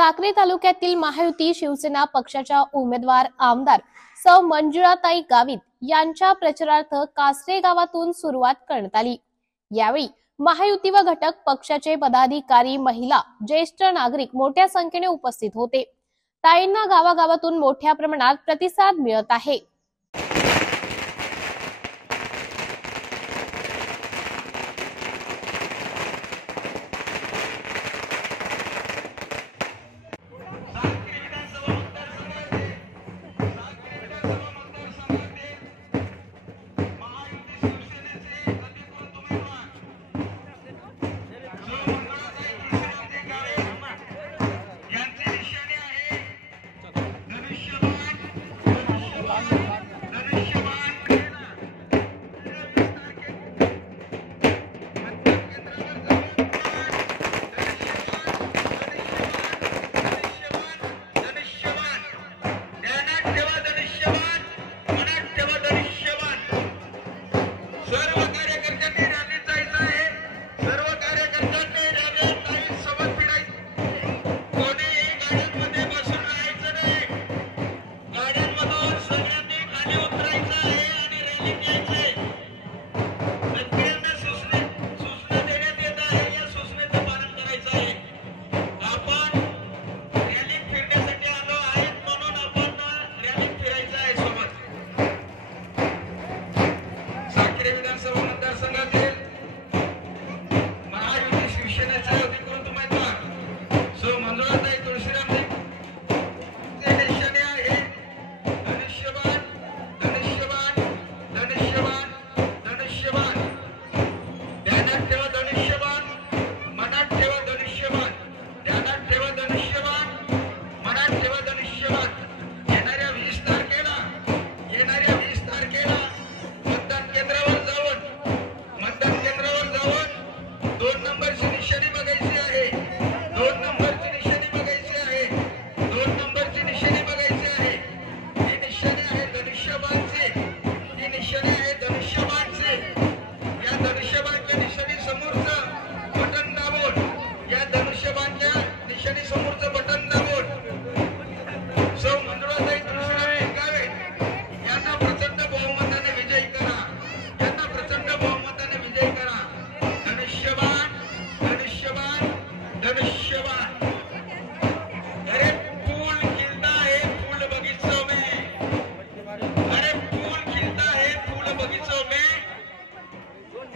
साक्री तालुक्यातील महायुती शिवसेना पक्षाच्या उमेदवार आमदार सौ मंजुळाताई गावित यांच्या प्रचारार्थ कासरे गावातून सुरुवात करण्यात आली। यावेळी महायुती व घटक पक्षाचे पदाधिकारी, महिला, ज्येष्ठ नागरिक मोठ्या संख्येने उपस्थित होते। ताईंना गावागावातून मोठ्या प्रमाणात प्रतिसाद मिळत आहे।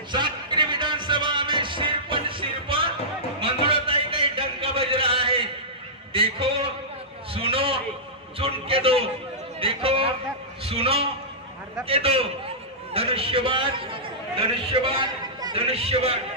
साक्री विधानसभा में सिर्फ मंजुळाताई का ही डंका बज रहा है। देखो सुनो चुन के दो, देखो सुनो के दो। धनुष्यबाण धनुष्यबाण धनुष्यबाण।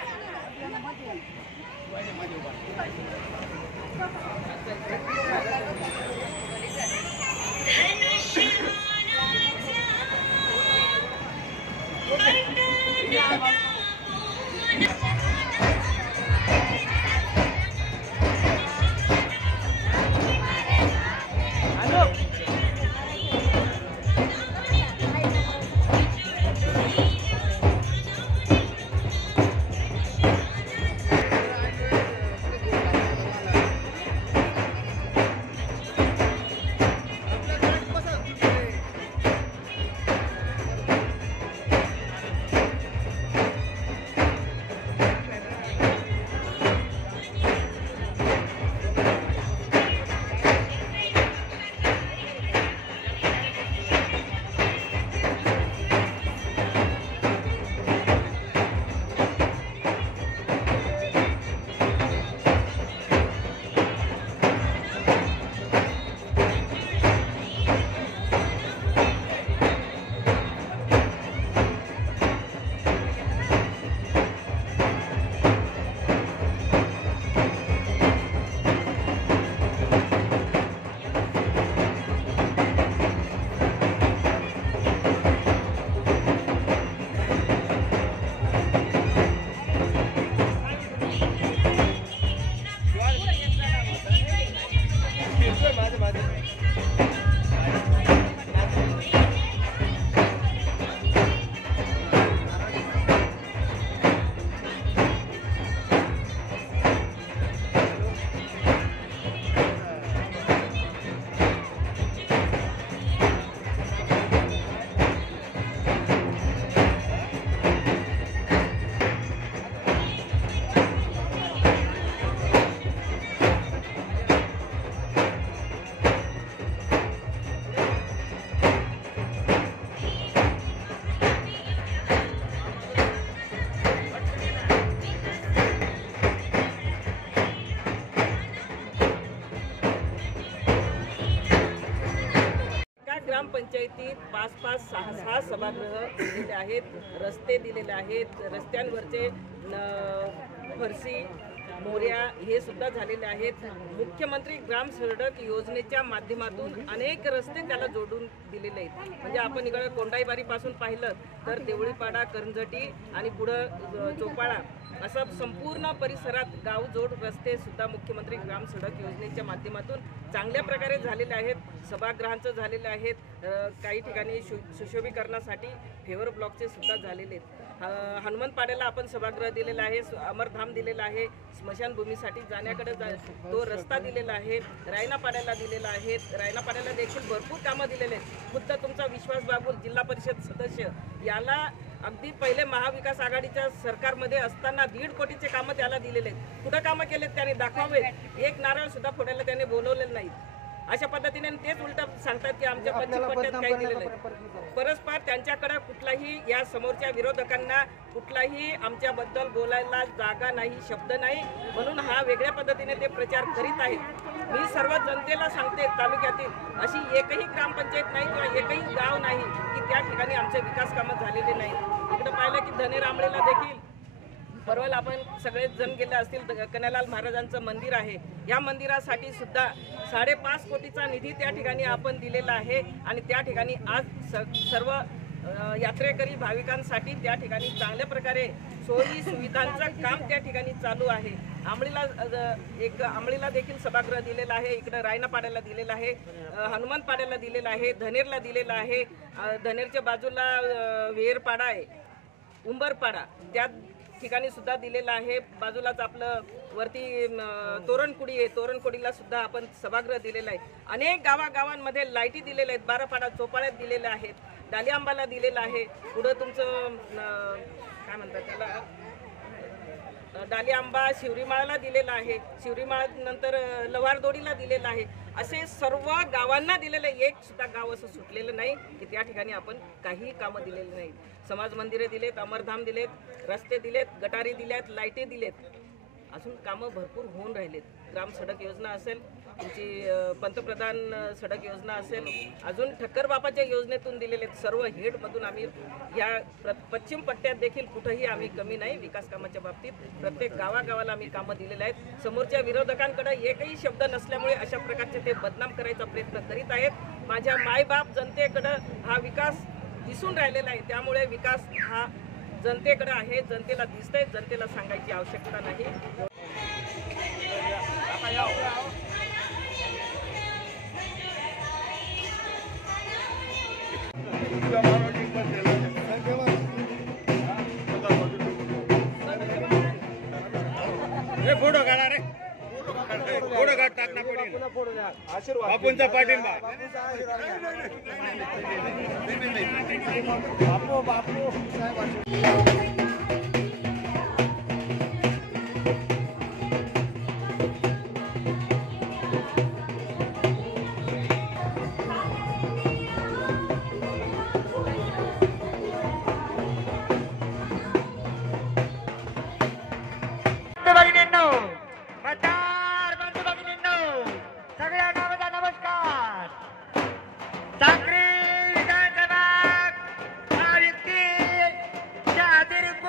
ग्रामपंचायतीत 5-5, 6-6 सभागृह दिलेले आहेत, रस्ते दिलेले आहेत, रस्त्यांवरचे फरशी मोऱ्या हे सुद्धा झालेले आहेत. मुख्यमंत्री ग्राम सडक योजनेच्या माध्यमातून अनेक रस्ते त्याला जोडून दिलेले आहेत. म्हणजे आपण इकडे कोंडाईबारीपासून पाहिलं तर देवळीपाडा, करंजटी आणि पुढं चोपाळा असं संपूर्ण परिसरात गावजोड रस्ते सुद्धा मुख्यमंत्री ग्राम सडक योजनेच्या माध्यमातून चांगल्या प्रकारे झालेले आहेत. सभागृहांचं झालेले आहेत, काही ठिकाणी सुशोभीकरणासाठी फेवर ब्लॉकचे सुद्धा झालेले आहेत. हनुमंतपाड्याला आपण सभागृह दिलेला आहे, अमरधाम दिलेला आहे, स्मशानभूमीसाठी जाण्याकडे तो रस्ता दिलेला आहे, रायनापाड्याला दिलेला आहे. रायनापाड्याला देखील भरपूर कामं दिलेले आहेत. खुद्द तुमचा विश्वास बागुल जिल्हा परिषद सदस्य याला अगदी पहिले महाविकास आघाडीच्या सरकारमध्ये असताना 1.5 कोटीचे कामं त्याला दिलेले आहेत. कुठं कामं केलेत त्याने दाखवावेत. एक नारळ सुद्धा फोडायला त्याने बोलवलेलं नाही. अशा पद्धतीने तेच उलट सांगतात की आमच्या पश्चिम पट्ट्यात काही दिलेलं आहे. परस्पर त्यांच्याकडे कुठलाही या समोरच्या विरोधकांना कुठलाही आमच्याबद्दल बोलायला जागा नाही, शब्द नाही, म्हणून हा वेगळ्या पद्धतीने ते प्रचार करीत आहेत. मी सर्व जनतेला सांगते, तालुक्यातील अशी एकही ग्रामपंचायत नाही किंवा एकही गाव नाही की त्या ठिकाणी आमचे विकास कामं झालेले नाही. इकडे पाहिलं की धनेर आंबळेला देखील परवाला आपण सगळेच जण गेले असतील, कन्हैयालाल महाराजांचं मंदिर आहे. या मंदिरासाठी सुद्धा 5.5 कोटीचा निधी त्या ठिकाणी आपण दिलेला आहे आणि त्या ठिकाणी आज सर्व यात्रेकरी भाविकांसाठी त्या ठिकाणी चांगल्या प्रकारे सोयी सुविधांचं काम त्या ठिकाणी चालू आहे. आंबळीला देखील सभागृह दिलेला आहे, इकडं रायनापाड्याला दिलेला आहे, हनुमंतपाड्याला दिलेला आहे, धनेरला दिलेला आहे, धनेरच्या बाजूला वेरपाडा आहे, उंबरपाडा त्या ठिकाणी सुद्धा दिलेलं आहे. बाजूलाच आपलं वरती तोरणकुडी आहे, तोरणकुडीला सुद्धा आपण सभागृह दिलेलं आहे. अनेक गावागावांमध्ये लाईटी दिलेल्या आहेत. बारापाडा चोपाळ्यात दिलेल्या आहेत, डालिआंबाला दिलेलं आहे, पुढं तुमचं काय म्हणतात त्याला डालिआंबा शिवरीमाळाला दिलेला आहे, शिवरीमाळानंतर लवारदोडीला दिलेलं आहे. असे सर्व गावांना दिलेलं आहे. एक सुद्धा गाव असं सुटलेलं नाही की त्या ठिकाणी आपण काही कामं दिलेली नाहीत. समाज मंदिरे दिलेत, अमरधाम दिलेत, रस्ते दिलेत, गटारी दिल्यात, लाईटी दिलेत. अजून कामं भरपूर होऊन राहिलेत. ग्राम सडक योजना असेल, तुमची पंतप्रधान सडक योजना असेल, अजून ठक्कर बापाच्या योजनेतून दिलेले सर्व हेडमधून आम्ही या पश्चिम पट्ट्यात देखील कुठंही आम्ही कमी नाही. विकास कामाच्या बाबतीत प्रत्येक गावागावाला आम्ही कामं दिलेले आहेत. समोरच्या विरोधकांकडे एकही शब्द नसल्यामुळे अशा प्रकारचे ते बदनाम करायचा प्रयत्न करीत आहेत. माझ्या मायबाप जनतेकडं हा विकास दिसून राहिलेला आहे. त्यामुळे विकास हा जनतेकडे आहे, जनतेला दिसतंय, जनतेला सांगायची आवश्यकता नाही. फोटो काढा रे, फोटो काढ, टाकना पडेल. बापूंचा पाटील बापू मतदार बंधू भगिनींनो, सगळ्यांना माझा नमस्कार. टाकळी विधानसभा महायुतीच्या अतिरिक्त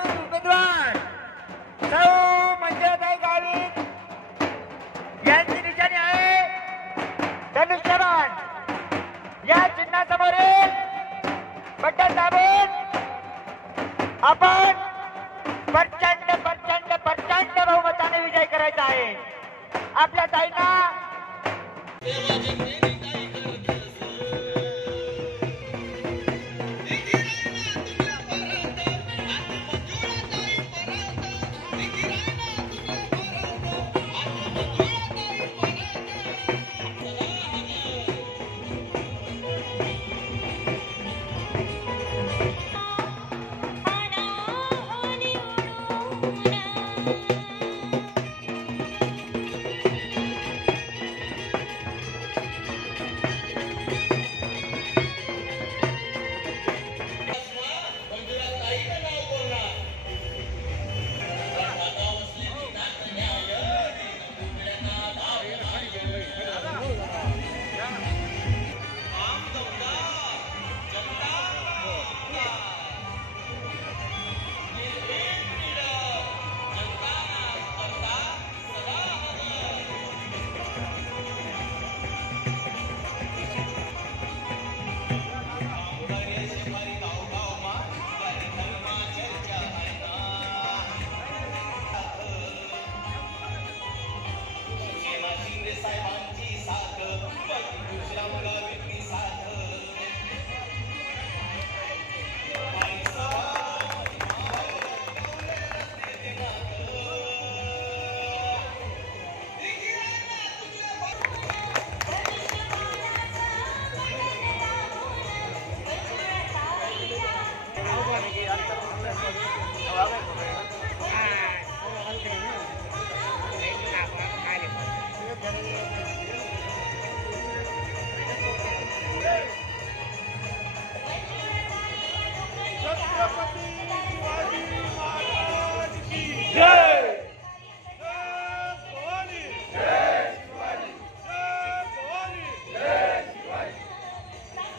छत्रपती शिवाजी महाराज की जय.